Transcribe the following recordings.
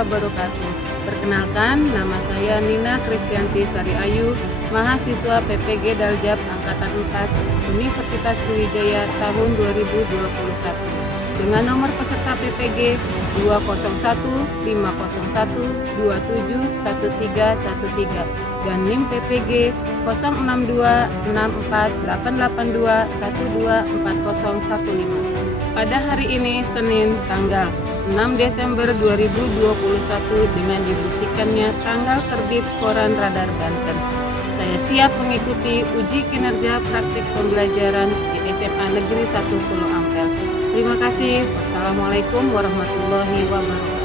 wabarakatuh. Perkenalkan, nama saya Nina Kristianti Sari Ayu, mahasiswa PPG Daljab Angkatan 4 Universitas Sriwijaya tahun 2021 dengan nomor peserta PPG 2015012711313 dan NIM PPG 06268821240115. Pada hari ini Senin tanggal 6 Desember 2021 dengan dibuktikannya tanggal terbit Koran Radar Banten. Saya siap mengikuti uji kinerja praktik pembelajaran di SMA Negeri 1 Pulau Ampel. Terima kasih. Wassalamualaikum warahmatullahi wabarakatuh.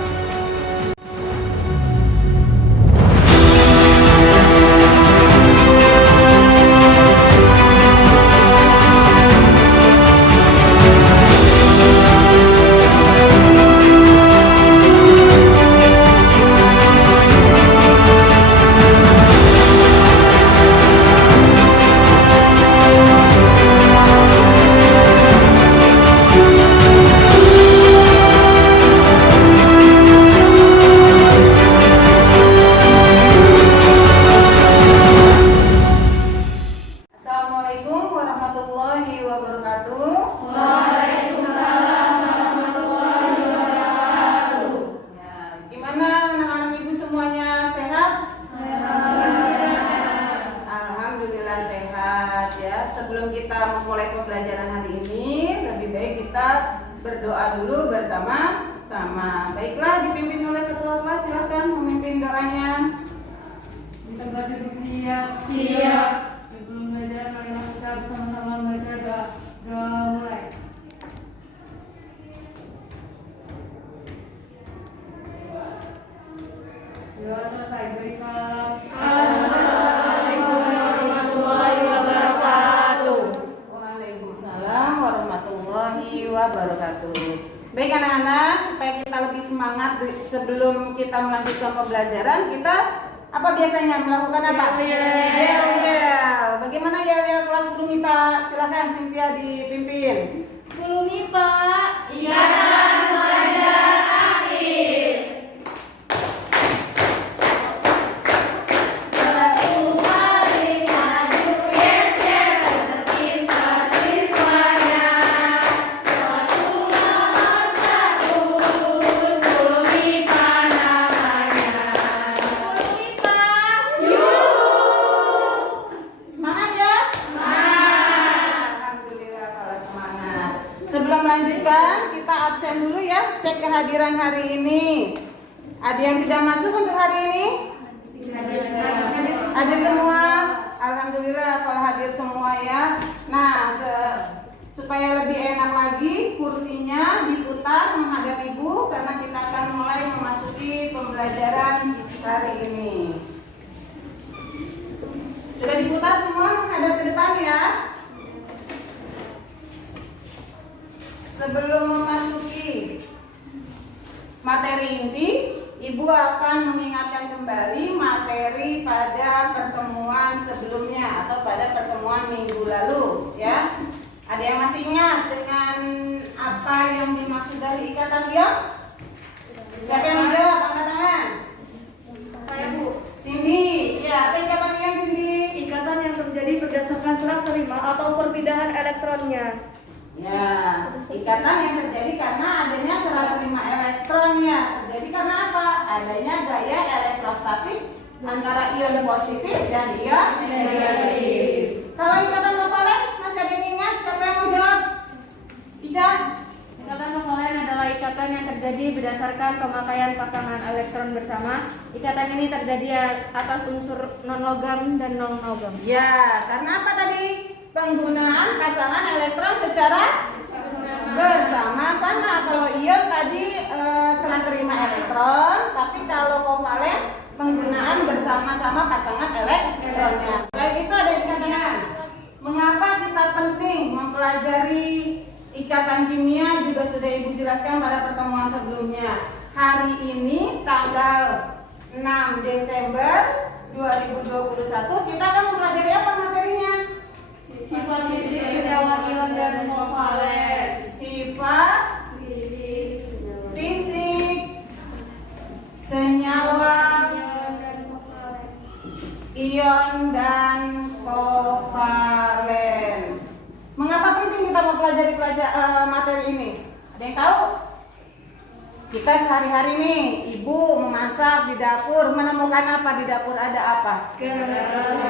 Sebelum kita memulai pembelajaran hari ini, lebih baik kita berdoa dulu bersama-sama. Baiklah, dipimpin oleh ketua kelas, silakan memimpin doanya. Kita belajar bersiap. Siap. Sebelum belajar, mari kita bersama-sama membaca doa mulai. Doa selesai, beri salam. Assalamualaikum warahmatullahi wabarakatuh. Waalaikumsalam warahmatullahi wabarakatuh. Baik anak-anak, supaya kita lebih semangat sebelum kita melanjutkan pembelajaran, kita apa biasanya melakukan apa? Yel-yel. Bagaimana yel-yel kelas 10 MIPA? Silakan Cynthia dipimpin. 10 MIPA. Iya kan, belajar aktif. Cek kehadiran hari ini. Ada yang tidak masuk untuk hari ini? Hadir semua? Alhamdulillah kalau hadir semua ya. Nah, supaya lebih enak lagi, kursinya diputar menghadap ibu karena kita akan mulai memasuki pembelajaran hari ini. Sudah diputar semua menghadap ke depan ya. Sebelum memasuki materi inti, Ibu akan mengingatkan kembali materi pada pertemuan sebelumnya atau pada pertemuan minggu lalu ya. Ada yang masih ingat dengan apa yang dimaksud dari ikatan ion? Siapa yang menjawab? Angkat tangan. Saya, Bu. Cindy, ya, apa ikatan ion Cindy? Ikatan yang terjadi berdasarkan serah terima atau perpindahan elektronnya. Ya, ikatan yang terjadi karena adanya serah terima elektronnya. Terjadi karena apa? Adanya gaya elektrostatik antara ion positif dan ion negatif. Kalau ikatan kovalen masih ada yang ingat? Siapa yang mau jawab? Ica? Ikatan kovalen adalah ikatan yang terjadi berdasarkan pemakaian pasangan elektron bersama. Ikatan ini terjadi atas unsur non-logam dan non-logam. Ya, karena apa tadi? Penggunaan pasangan elektron secara bersama-sama. Kalau ion tadi serah terima elektron, tapi kalau kovalen penggunaan bersama-sama pasangan elektronnya. Selain itu ada ikatan apa? Mengapa kita penting mempelajari ikatan kimia juga sudah Ibu jelaskan pada pertemuan sebelumnya. Hari ini tanggal 6 Desember 2021 kita akan mempelajari apa materinya? Sifat-sifat senyawa ion dan kovalen. Sifat fisik mempelajari materi ini? Ada yang tahu? Kita sehari-hari nih, ibu memasak di dapur, menemukan apa di dapur? Ada apa?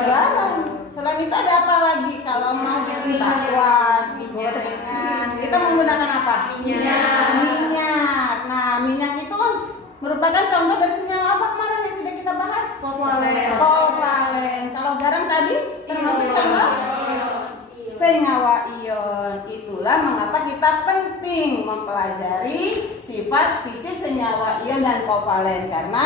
Garam. Selain itu ada apa lagi? Kalau mau bikin bakwan, gorengan, kita menggunakan apa? Minyak. Nah, minyak itu kan merupakan contoh dari senyawa apa kemarin yang sudah kita bahas? Kovalen. Kalau garam tadi termasuk contoh senyawa ion. Itulah mengapa kita penting mempelajari sifat fisik senyawa ion dan kovalen, karena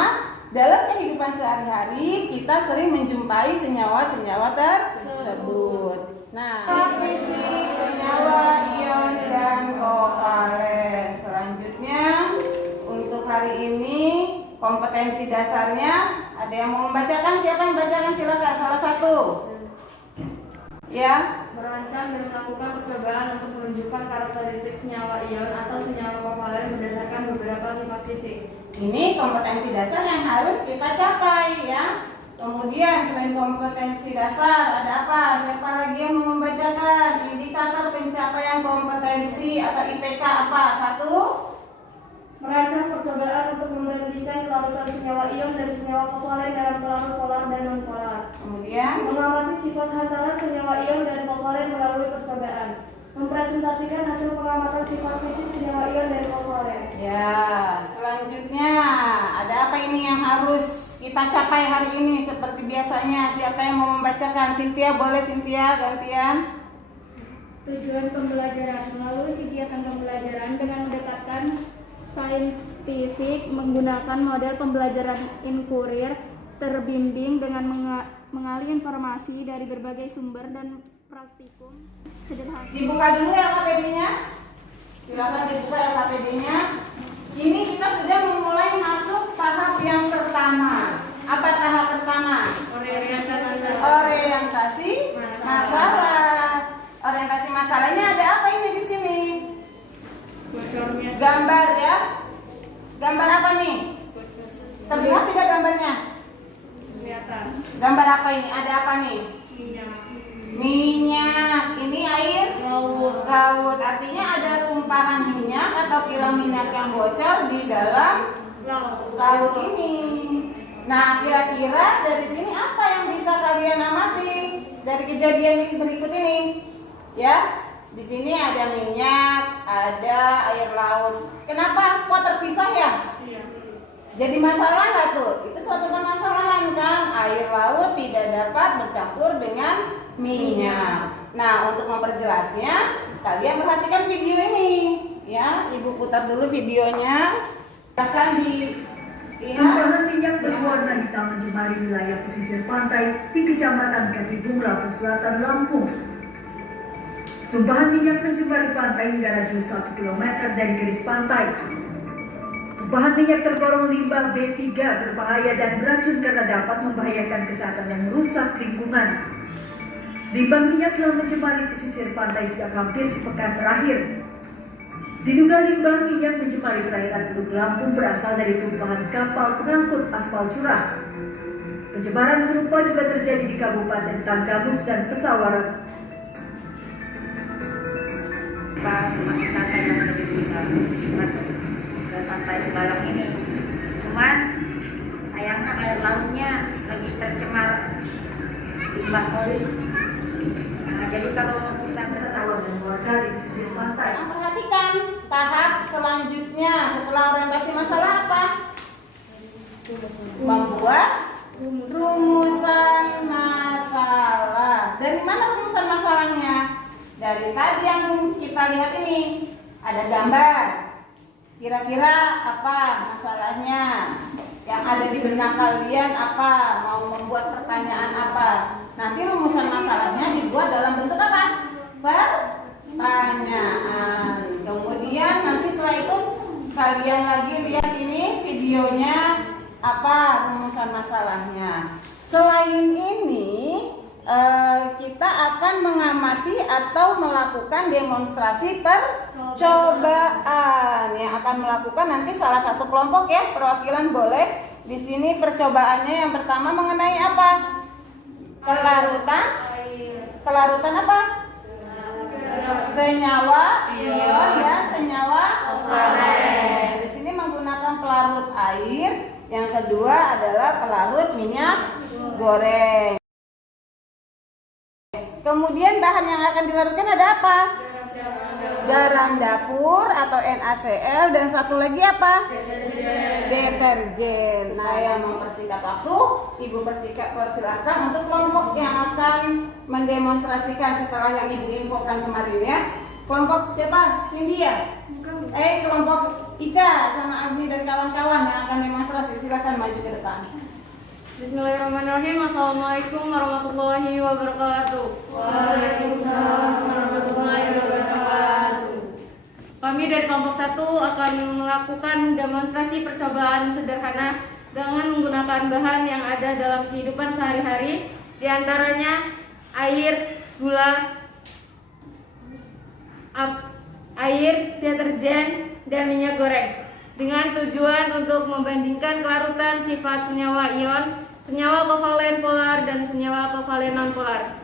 dalam kehidupan sehari-hari kita sering menjumpai senyawa-senyawa tersebut. Nah, fisik senyawa ion dan kovalen. Selanjutnya untuk hari ini kompetensi dasarnya, ada yang mau membacakan? Siapa yang membacakan? Silakan, salah satu. Ya. Merancang dan melakukan percobaan untuk menunjukkan karakteristik senyawa ion atau senyawa kovalen berdasarkan beberapa sifat fisik. Ini kompetensi dasar yang harus kita capai ya. Kemudian selain kompetensi dasar ada apa? Siapa lagi yang mau membacakan? Indikator pencapaian kompetensi atau IPK apa? Satu. Merancang percobaan untuk membandingkan kelarutan senyawa ion dan senyawa kovalen dalam pelarut polar dan non-polar. Kemudian mengamati sifat hantaran senyawa ion dan kovalen melalui percobaan. Mempresentasikan hasil pengamatan sifat fisik senyawa ion dan kovalen. ya, selanjutnya ada apa ini yang harus kita capai hari ini? Seperti biasanya, siapa yang mau membacakan? Cynthia, boleh Cynthia gantian. Tujuan pembelajaran melalui kegiatan pembelajaran dengan mendekatkan saintifik menggunakan model pembelajaran inkurir terbimbing dengan mengalih informasi dari berbagai sumber dan praktikum sederhana. Dibuka dulu LKPD-nya. Silakan dibuka LKPD-nya. Ini kita sudah memulai masuk tahap yang pertama. Apa tahap pertama? Orientasi masalah. Orientasi masalahnya ada apa ini di sini? Gambar ya. Gambar apa nih? Terlihat tidak gambarnya? Gambar apa ini? Ada apa nih? Minyak. Ini air laut. Artinya ada tumpahan minyak atau kilang minyak yang bocor di dalam laut ini. Nah, kira-kira dari sini apa yang bisa kalian amati dari kejadian berikut ini? Ya, di sini ada minyak, ada air laut. Kenapa? Kok terpisah ya? Jadi masalah nggak tuh? Itu suatu permasalahan kan? Air laut tidak dapat bercampur dengan minyak. Nah, untuk memperjelasnya, kalian perhatikan video ini. Ya, Ibu putar dulu videonya. Akan dilihat. Tumpahan minyak berwarna hitam mencemari wilayah pesisir pantai di Kecamatan Katibung, Lampung Selatan, Lampung. Tumpahan minyak mencemari pantai hingga radius 1 km dari garis pantai. Tumpahan minyak tergolong limbah B3 berbahaya dan beracun karena dapat membahayakan kesehatan dan merusak lingkungan. Limbah minyak telah mencemari pesisir pantai sejak hampir sepekan terakhir. Diduga limbah minyak mencemari perairan Teluk Lampung berasal dari tumpahan kapal pengangkut aspal curah. Pencemaran serupa juga terjadi di Kabupaten Tanggamus dan Pesawaran. Rumah wisata yang masuk ke pantai Sebalang ini. Cuman sayangnya air lautnya lagi tercemar limbah oli. Nah, jadi kalau kita Wisatawan dan warga di pesisir pantai. Nah, perhatikan tahap selanjutnya setelah orientasi masalah apa? Membuat rumusan masalah. Dari mana rumusan masalahnya? Dari tadi yang kita lihat ini ada gambar. Kira-kira apa masalahnya? Yang ada di benak kalian apa? Mau membuat pertanyaan apa? Nanti rumusan masalahnya dibuat dalam bentuk apa? Pertanyaan. Kemudian nanti setelah itu kalian lagi lihat ini videonya apa rumusan masalahnya. Selain ini kita akan mengamati atau melakukan demonstrasi percobaan yang akan melakukan nanti salah satu kelompok ya, perwakilan boleh. Di sini percobaannya yang pertama mengenai apa? Kelarutan apa? senyawa ion dan senyawa kovalen. Di sini menggunakan pelarut air. Yang kedua adalah pelarut minyak goreng. Kemudian bahan yang akan dilarutkan ada apa? Garam dapur atau NaCl, dan satu lagi apa? Deterjen. Nah, yang mempersingkat waktu, Ibu persilakan untuk kelompok yang akan mendemonstrasikan setelah yang Ibu infokan kemarin ya. Kelompok siapa? Cindy ya? Kelompok Ica sama Agni dan kawan-kawan yang akan demonstrasi, silakan maju ke depan. Bismillahirrahmanirrahim. Assalamualaikum warahmatullahi wabarakatuh. Waalaikumsalam warahmatullahi wabarakatuh. Kami dari kelompok 1 akan melakukan demonstrasi percobaan sederhana dengan menggunakan bahan yang ada dalam kehidupan sehari-hari, diantaranya air, gula, air, deterjen, dan minyak goreng, dengan tujuan untuk membandingkan kelarutan sifat senyawa ion, senyawa kovalen polar, dan senyawa kovalen nonpolar,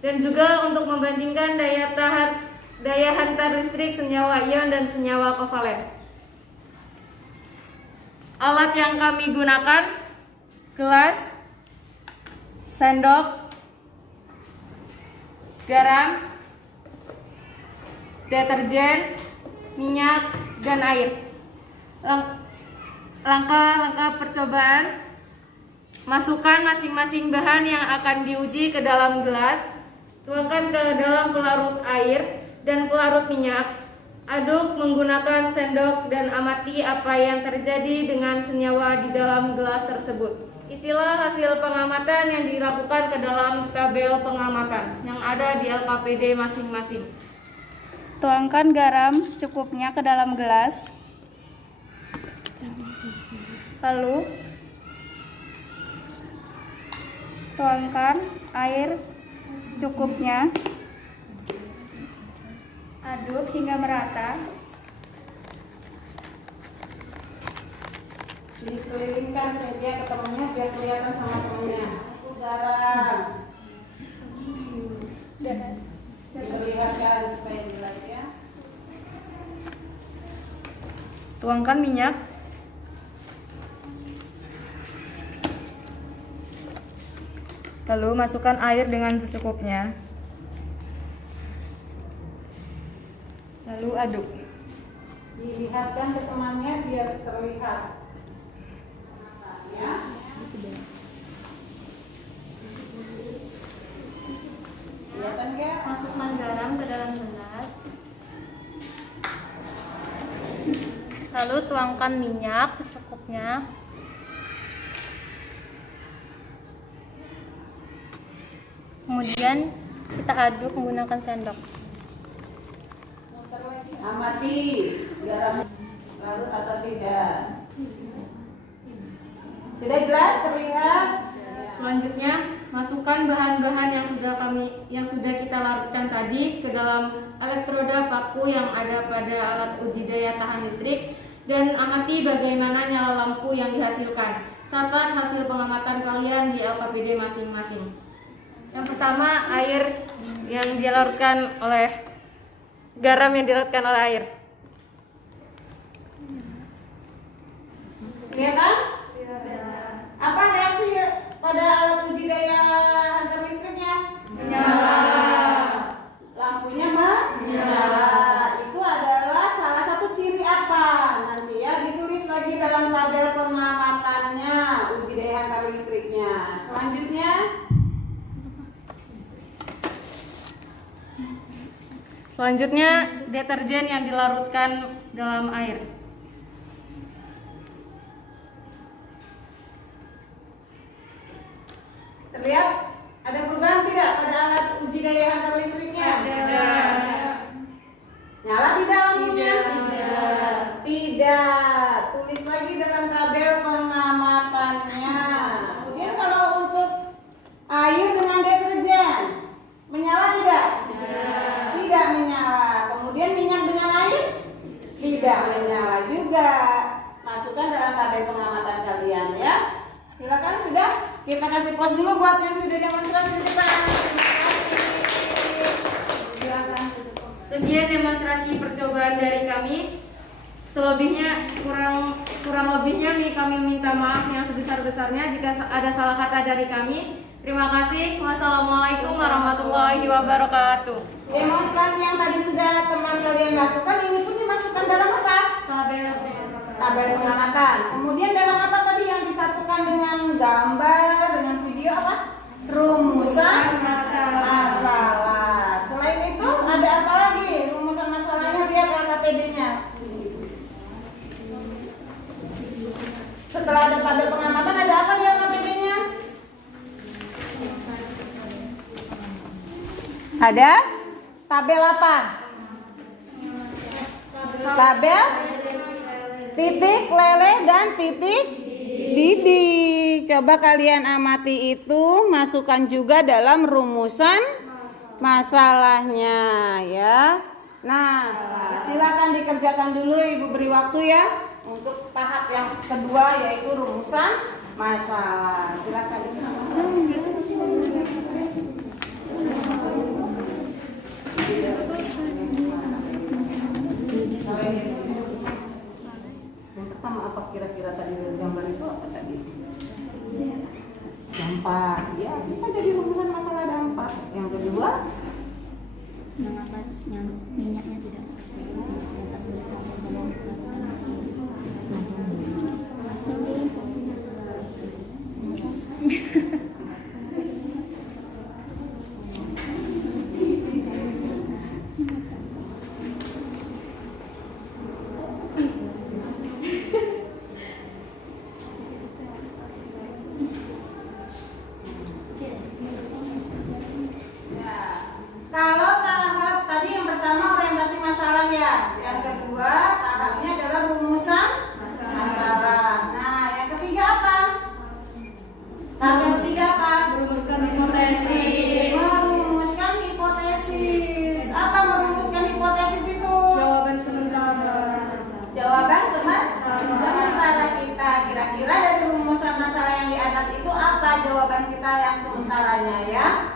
dan juga untuk membandingkan daya hantar listrik senyawa ion dan senyawa kovalen. Alat yang kami gunakan: gelas, sendok, garam, deterjen, minyak, dan air. Langkah-langkah percobaan: masukkan masing-masing bahan yang akan diuji ke dalam gelas, tuangkan ke dalam pelarut air dan pelarut minyak, aduk menggunakan sendok dan amati apa yang terjadi dengan senyawa di dalam gelas tersebut. Isilah hasil pengamatan yang dilakukan ke dalam tabel pengamatan yang ada di LKPD masing-masing. Tuangkan garam secukupnya ke dalam gelas. Lalu tuangkan air secukupnya. Aduk hingga merata. Dikelilingkan saja ke temannya biar kelihatan sama temannya. Garam. Diperlihatkan supaya jelas ya. Tuangkan minyak. Lalu masukkan air dengan secukupnya. Lalu aduk. Dilihatkan ke temannya biar terlihat. Ya. Kelihatan nggak? Masukkan garam ke dalam gelas. Lalu tuangkan minyak secukupnya. Kemudian kita aduk menggunakan sendok. Amati garam larut atau tidak. Sudah jelas terlihat? Selanjutnya, masukkan bahan-bahan yang sudah kita larutkan tadi ke dalam elektroda paku yang ada pada alat uji daya tahan listrik dan amati bagaimana nyala lampu yang dihasilkan. Catat hasil pengamatan kalian di LKPD masing-masing. Yang pertama, air yang dilarutkan oleh garam yang dilarutkan oleh air. Kelihatan? Apa reaksi pada alat uji daya hantar listriknya? Menyala. Lampunya menyala. Itu adalah salah satu ciri apa? Nanti ya ditulis lagi dalam tabel pengamatannya uji daya hantar listriknya. Selanjutnya deterjen yang dilarutkan dalam air. terlihat ada perubahan tidak pada alat uji daya hantar listriknya? Ada. Nyala tidak lampunya? Tidak. Tidak. Tulis lagi dalam tabel pengamatannya. Kemudian kalau untuk air dengan deterjen, menyala tidak? Tidak. Tidak menyala. Kemudian minyak dengan air? Tidak menyala juga. Masukkan dalam tabel pengamatan kalian ya. Silakan sudah. Kita kasih pause dulu buat yang sudah demonstrasi di depan. Silakan. sekian dari kami. Selebihnya kurang lebihnya nih kami minta maaf yang sebesar-besarnya jika ada salah kata dari kami. Terima kasih. Wassalamualaikum warahmatullahi wabarakatuh. Demonstrasi yang tadi sudah teman kalian lakukan ini pun dimasukkan dalam apa? Tabel pengamatan. Kemudian dalam apa tadi yang disatukan dengan gambar, dengan video apa? Rumusan masalah. Selain itu ada apa lagi? Rumusan masalahnya lihat LKPD-nya. Setelah ada tabel pengamatan ada apa di LKPD-nya? Ada tabel apa? Tabel titik lele dan titik didih. Coba kalian amati itu, masukkan juga dalam rumusan masalahnya ya. Nah, silakan dikerjakan dulu, Ibu beri waktu ya untuk tahap yang kedua yaitu rumusan masalah. Silakan. Yang pertama apa kira-kira tadi dari gambar itu apa tadi? Dampak. Ya, bisa jadi rumusan masalah dampak. Yang kedua, Mengapa minyaknya tidak kalau tahap tadi yang pertama orientasi masalah ya, yang kedua tahapnya adalah rumusan masalah. Nah, yang ketiga apa? Tahap yang ketiga apa? Merumuskan hipotesis. Merumuskan hipotesis. Apa merumuskan hipotesis itu? Jawaban sementara. Jawaban sementara kita. Kira-kira dari rumusan masalah yang di atas itu apa jawaban kita yang sementaranya ya?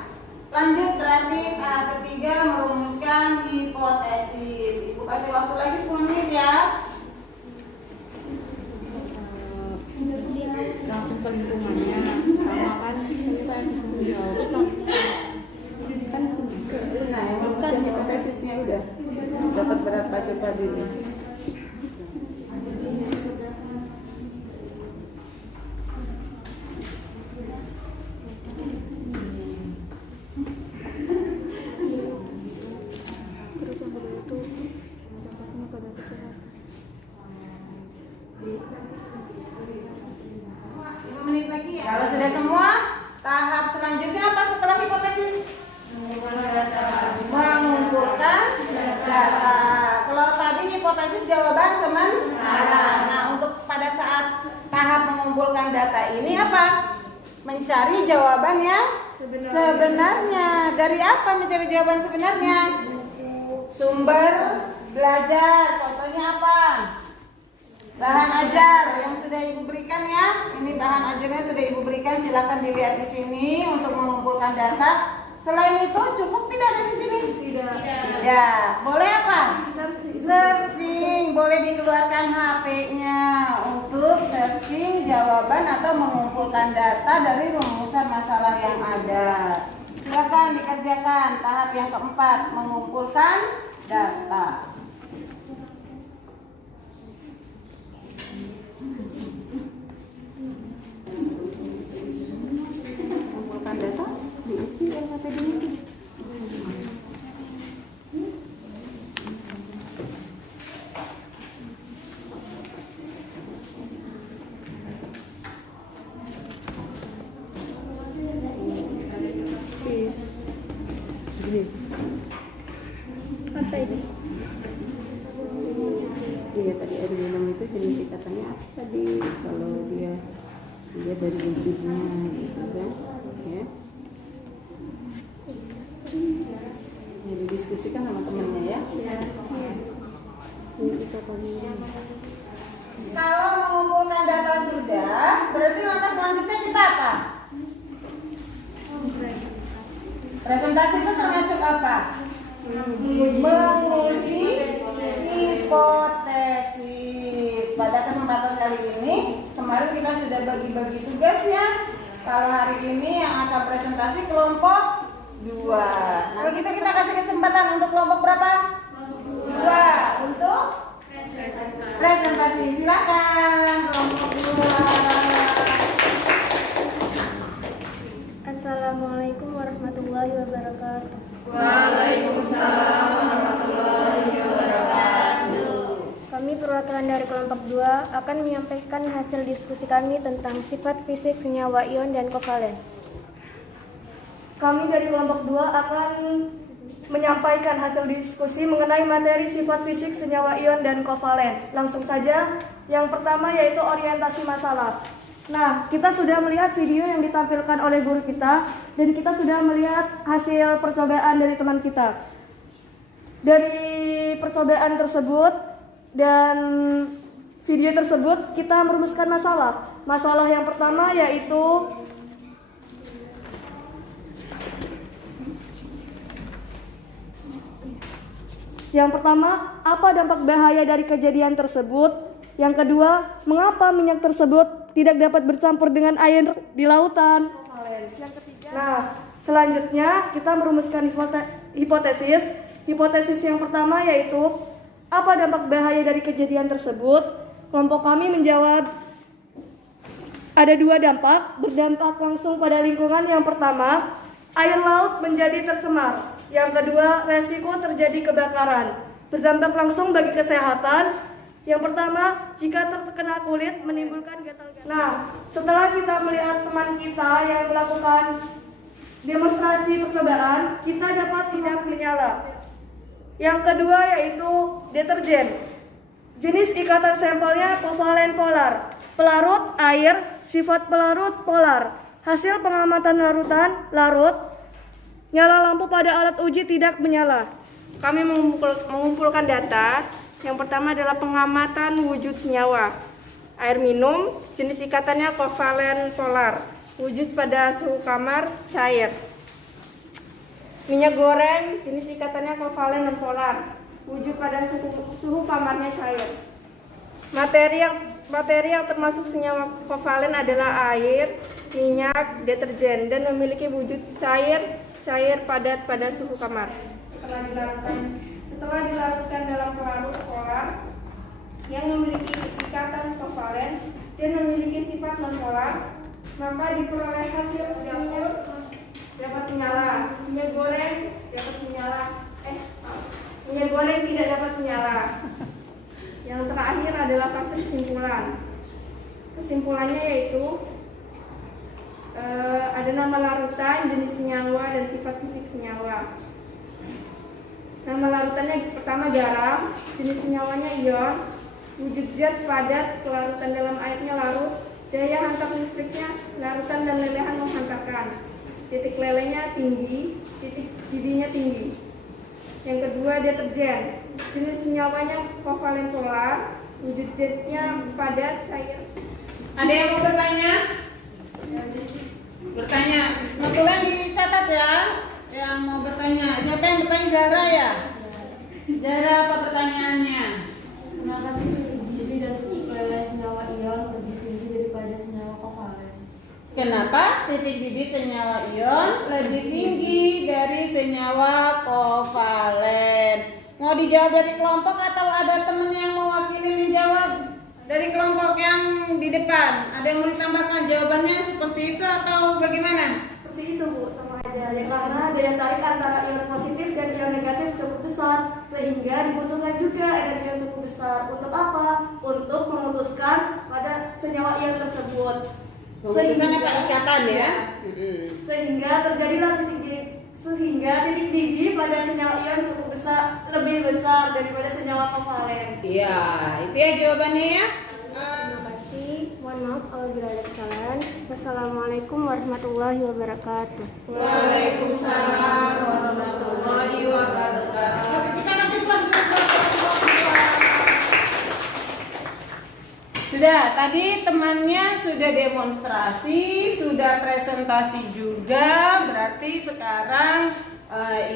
Lanjut, berarti tahap ketiga merumuskan hipotesis. Ibu kasih waktu lagi 10 menit ya. langsung ke lingkungannya sama kan Nah, yang merumuskan hipotesisnya udah dapat berapa coba dulu. terus yang kedua itu dampaknya pada kesehatan. 5 menit lagi ya. Kalau sudah semua, tahap selanjutnya apa setelah hipotesis? Mengumpulkan data. Kalau tadi hipotesis jawaban sementara. Nah, untuk pada saat tahap mengumpulkan data ini apa? Mencari jawaban yang sebenarnya. Dari apa mencari jawaban sebenarnya? Sumber belajar. Contohnya apa? Bahan ajar yang sudah Ibu berikan ya. Ini bahan ajarnya sudah Ibu berikan. Silakan dilihat di sini untuk mengumpulkan data. Selain itu cukup tidak ada di sini? Tidak. Ya, boleh apa? Searching. Boleh dikeluarkan HP-nya untuk searching jawaban atau mengumpulkan data dari rumusan masalah yang ada. Silakan dikerjakan tahap yang keempat, mengumpulkan data. Mengumpulkan data diisi LKPD-nya. Apa ini? Iya tadi ada bilang itu jenis ikatannya apa tadi kalau dia dari wujudnya gitu kan ya. Ya didiskusikan sama temennya ya. Ini ikatannya. Kalau mengumpulkan data sudah, berarti langkah selanjutnya kita apa? Presentasi itu termasuk apa? Menguji hipotesis. Pada kesempatan kali ini, kemarin kita sudah bagi-bagi tugas ya. Kalau hari ini yang akan presentasi kelompok 2. Kalau gitu kita kasih kesempatan untuk kelompok berapa? 2 untuk presentasi. Silakan kelompok 2. Assalamualaikum warahmatullahi wabarakatuh. Waalaikumsalam warahmatullahi wabarakatuh. Kami perwakilan dari kelompok 2 akan menyampaikan hasil diskusi kami tentang sifat fisik senyawa ion dan kovalen. Kami dari kelompok 2 akan menyampaikan hasil diskusi mengenai materi sifat fisik senyawa ion dan kovalen. Langsung saja, yang pertama yaitu orientasi masalah. Nah, kita sudah melihat video yang ditampilkan oleh guru kita dan kita sudah melihat hasil percobaan dari teman kita. Dari percobaan tersebut dan video tersebut kita merumuskan masalah. Masalah yang pertama yaitu apa dampak bahaya dari kejadian tersebut? Yang kedua, mengapa minyak tersebut tidak dapat bercampur dengan air di lautan? Yang ketiga, nah, selanjutnya kita merumuskan hipotesis. Hipotesis yang pertama yaitu apa dampak bahaya dari kejadian tersebut? Kelompok kami menjawab ada 2 dampak, berdampak langsung pada lingkungan. Yang pertama, air laut menjadi tercemar. Yang kedua, resiko terjadi kebakaran. Berdampak langsung bagi kesehatan. Yang pertama, jika terkena kulit menimbulkan gatal-gatal. Nah, setelah kita melihat teman kita yang melakukan demonstrasi percobaan, kita dapat tidak menyala. Yang kedua yaitu deterjen. Jenis ikatan sampelnya kovalen polar. Pelarut air, sifat pelarut polar. Hasil pengamatan larut. Nyala lampu pada alat uji tidak menyala. Kami mengumpulkan data. Yang pertama adalah pengamatan wujud senyawa. Air minum, jenis ikatannya kovalen polar. Wujud pada suhu kamar, cair. Minyak goreng, jenis ikatannya kovalen non polar. Wujud pada suhu kamarnya cair. Materi yang termasuk senyawa kovalen adalah air, minyak, deterjen dan memiliki wujud cair padat pada suhu kamar. Setelah dilarutkan dalam pelarut polar yang memiliki ikatan kovalen dan memiliki sifat non-polar, maka diperoleh hasil minyak dapat menyala. Minyak goreng dapat menyala. Minyak goreng tidak dapat menyala. Yang terakhir adalah fase kesimpulan. Kesimpulannya yaitu ada nama larutan, jenis senyawa, dan sifat fisik senyawa. Nama larutannya pertama garam, jenis senyawanya ion, wujud zat padat, kelarutan dalam airnya larut, daya hantar listriknya larutan dan lelehan menghantarkan. Titik lelenya tinggi, titik didihnya tinggi. Yang kedua deterjen, jenis senyawanya kovalen polar, wujud zatnya padat, cair. Ada yang mau bertanya? Kebetulan dicatat ya. Yang mau bertanya, siapa yang bertanya? Zara ya? Zara, apa pertanyaannya? Kenapa sih titik didih dan titik leleh senyawa ion lebih tinggi daripada senyawa kovalen? Kenapa titik didih senyawa ion lebih tinggi dari senyawa kovalen? Mau dijawab dari kelompok atau ada temen yang mewakili menjawab? Dari kelompok yang di depan, ada yang mau ditambahkan jawabannya seperti itu atau bagaimana? Seperti itu Bu, sama aja ya, karena daya tarik antara ion positif dan ion negatif cukup besar sehingga dibutuhkan juga energi yang cukup besar. Untuk apa? Untuk memutuskan pada senyawa ion tersebut. Memutuskan apa? Ikatan ya? Sehingga terjadilah titik didih pada senyawa ion cukup besar, lebih besar daripada senyawa kovalen. Iya, itu ya jawabannya ya. Terima kasih. Mohon maaf apabila ada kesalahan. Wassalamualaikum warahmatullahi wabarakatuh. Waalaikumsalam warahmatullahi wabarakatuh. Kita kasih plus. Sudah, tadi temannya sudah demonstrasi, sudah presentasi juga. Berarti sekarang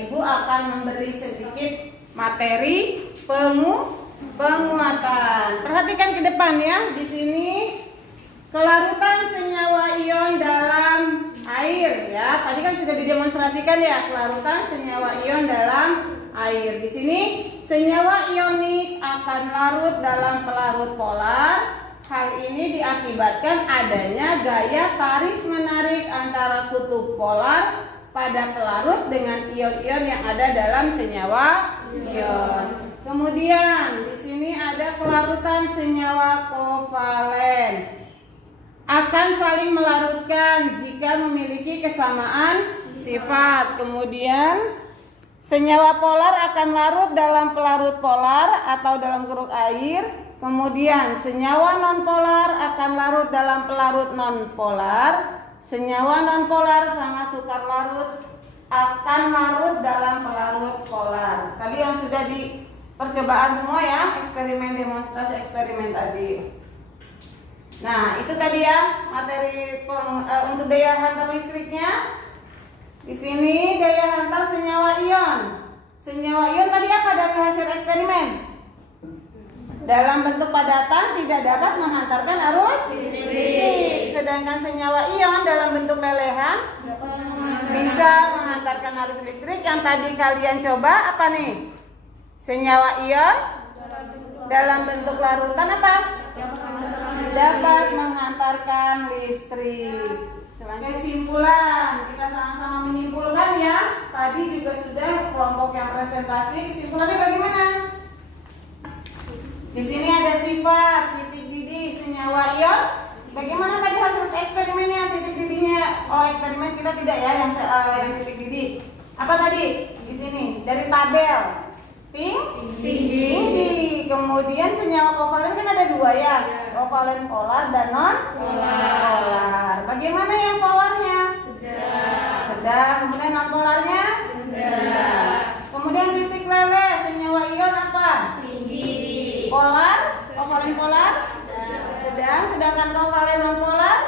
Ibu akan memberi sedikit materi Penguatan. Perhatikan ke depan ya. Di sini kelarutan senyawa ion dalam air ya. Tadi kan sudah didemonstrasikan ya kelarutan senyawa ion dalam air. Di sini senyawa ionik akan larut dalam pelarut polar. Hal ini diakibatkan adanya gaya tarik-menarik antara kutub polar pada pelarut dengan ion-ion yang ada dalam senyawa ion. Kemudian di sini ada pelarutan senyawa kovalen. Akan saling melarutkan jika memiliki kesamaan sifat. Kemudian senyawa polar akan larut dalam pelarut polar atau dalam kuruk air. Kemudian senyawa nonpolar akan larut dalam pelarut nonpolar. Senyawa nonpolar sangat sukar larut akan larut dalam pelarut polar. Tadi yang sudah di percobaan semua ya, eksperimen demonstrasi eksperimen tadi. Nah, itu tadi ya materi untuk daya hantar listriknya. Di sini daya hantar senyawa ion. Senyawa ion tadi apa dari hasil eksperimen? Dalam bentuk padatan tidak dapat menghantarkan arus listrik. Sedangkan senyawa ion dalam bentuk lelehan bisa menghantarkan arus listrik. Yang tadi kalian coba apa nih? Senyawa ion dalam bentuk larutan apa? Dapat menghantarkan listrik. Selanjutnya kesimpulan, kita sama-sama menyimpulkan ya. Tadi juga sudah kelompok yang presentasi. Kesimpulannya bagaimana? Di sini ada sifat titik didih senyawa ion. Bagaimana tadi hasil eksperimennya titik didihnya? Oh, eksperimen kita tidak ya yang titik didih. Apa tadi? Di sini dari tabel. Tinggi. Kemudian senyawa kovalen kan ada dua ya, kovalen polar dan non polar. Bagaimana yang polarnya? Sedang. Kemudian non polarnya? Kemudian titik lele senyawa ion apa? Tinggi. Polar, kovalen polar? Sedang. Sedangkan kovalen non polar?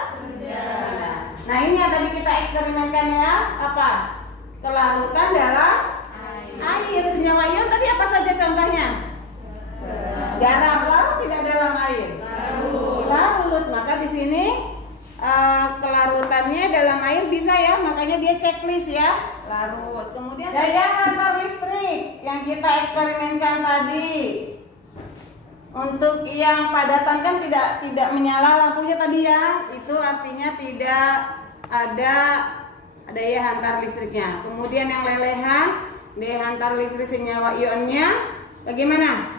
Nah ini yang tadi kita eksperimenkan ya, apa? Kelarutan dalam air. Senyawa ion tadi apa saja contohnya? Garam. Larut tidak dalam air? Larut. Maka di sini kelarutannya dalam air bisa ya, makanya dia checklist ya, larut. Kemudian daya hantar listrik yang kita eksperimenkan tadi. Untuk yang padatan kan tidak menyala lampunya tadi ya, itu artinya tidak ada daya hantar listriknya. Kemudian yang lelehan, daya hantar listrik senyawa ionnya bagaimana?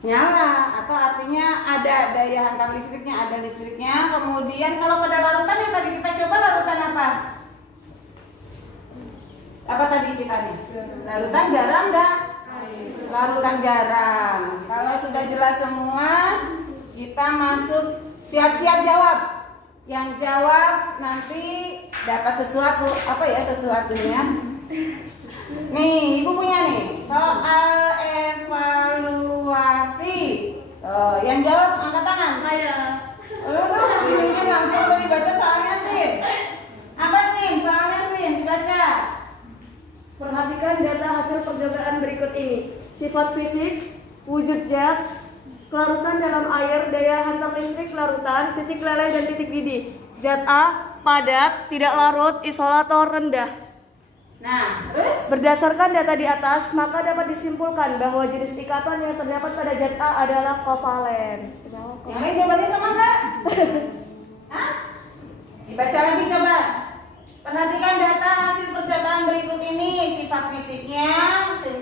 Nyala atau artinya ada daya hantar listriknya, ada listriknya. Kemudian kalau pada larutan yang tadi kita coba larutan apa? Apa tadi kita nih? Larutan garam dan larutan garam. Kalau sudah jelas semua, kita masuk siap-siap jawab. Yang jawab nanti dapat sesuatu. Apa ya sesuatunya? Nih, ibu punya nih soal evaluasi. Yang jawab angkat tangan. Saya. Mungkin langsung boleh dibaca soalnya Sin. Apa Sin? Soalnya Sin dibaca. Perhatikan data hasil percobaan berikut ini. Sifat fisik, wujud zat, kelarutan dalam air, daya hantar listrik larutan, titik leleh dan titik didih. Zat A, padat, tidak larut, isolator rendah. Nah, terus Berdasarkan data di atas, maka dapat disimpulkan bahwa jenis ikatan yang terdapat pada zat A adalah kovalen. yang lain jawabannya sama enggak? Hah? Dibaca lagi coba. Perhatikan data hasil percobaan berikut ini. Sifat fisiknya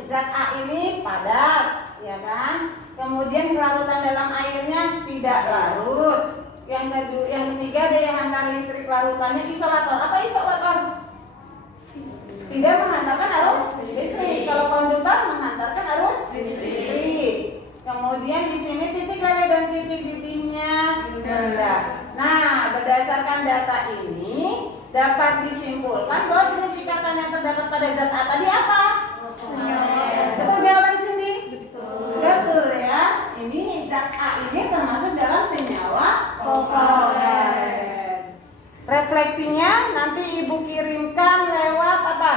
zat A ini padat, ya kan? Kemudian kelarutan dalam airnya tidak larut. Yang ketiga daya hantar listrik larutannya isolator. Apa isolator? Tidak menghantarkan arus listrik. Kalau konduktor menghantarkan arus listrik. Kemudian di sini titik lele dan titik didihnya rendah. Nah, berdasarkan data ini dapat disimpulkan bahwa jenis ikatan yang terdapat pada zat A tadi apa? Betul jawaban Cindy? Betul ya. Ini zat A ini termasuk dalam senyawa kovalen. Refleksinya nanti ibu kirimkan lewat apa?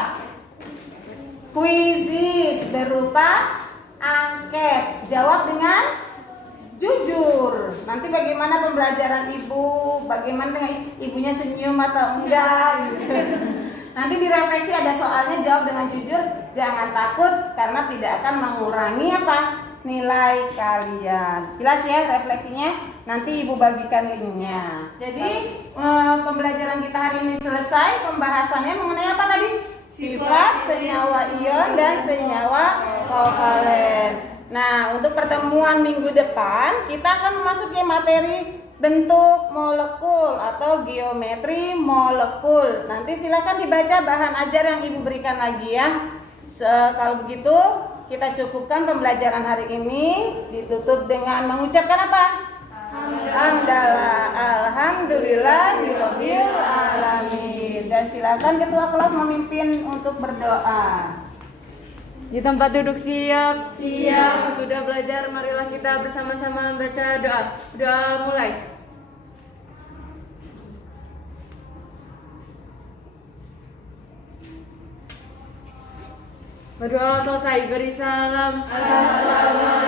Kuisis berupa angket. Jawab dengan jujur. Nanti bagaimana pembelajaran ibu, bagaimana dengan ibunya senyum atau enggak gitu. Nanti direfleksi ada soalnya, jawab dengan jujur, jangan takut karena tidak akan mengurangi apa? Nilai kalian. Jelas ya refleksinya? Nanti ibu bagikan linknya. Jadi pembelajaran kita hari ini selesai. Pembahasannya mengenai apa tadi? Sifat senyawa ion dan senyawa kovalen. Nah, untuk pertemuan minggu depan kita akan memasuki materi bentuk molekul atau geometri molekul. Nanti silakan dibaca bahan ajar yang ibu berikan lagi ya. Kalau begitu kita cukupkan pembelajaran hari ini, ditutup dengan mengucapkan apa? Hamdalah, alhamdulillahirabbil alamin. Dan silakan ketua kelas memimpin untuk berdoa. Di tempat duduk siap. Sudah belajar, marilah kita bersama-sama membaca doa. Doa mulai. Berdoa selesai, beri salam. Assalamualaikum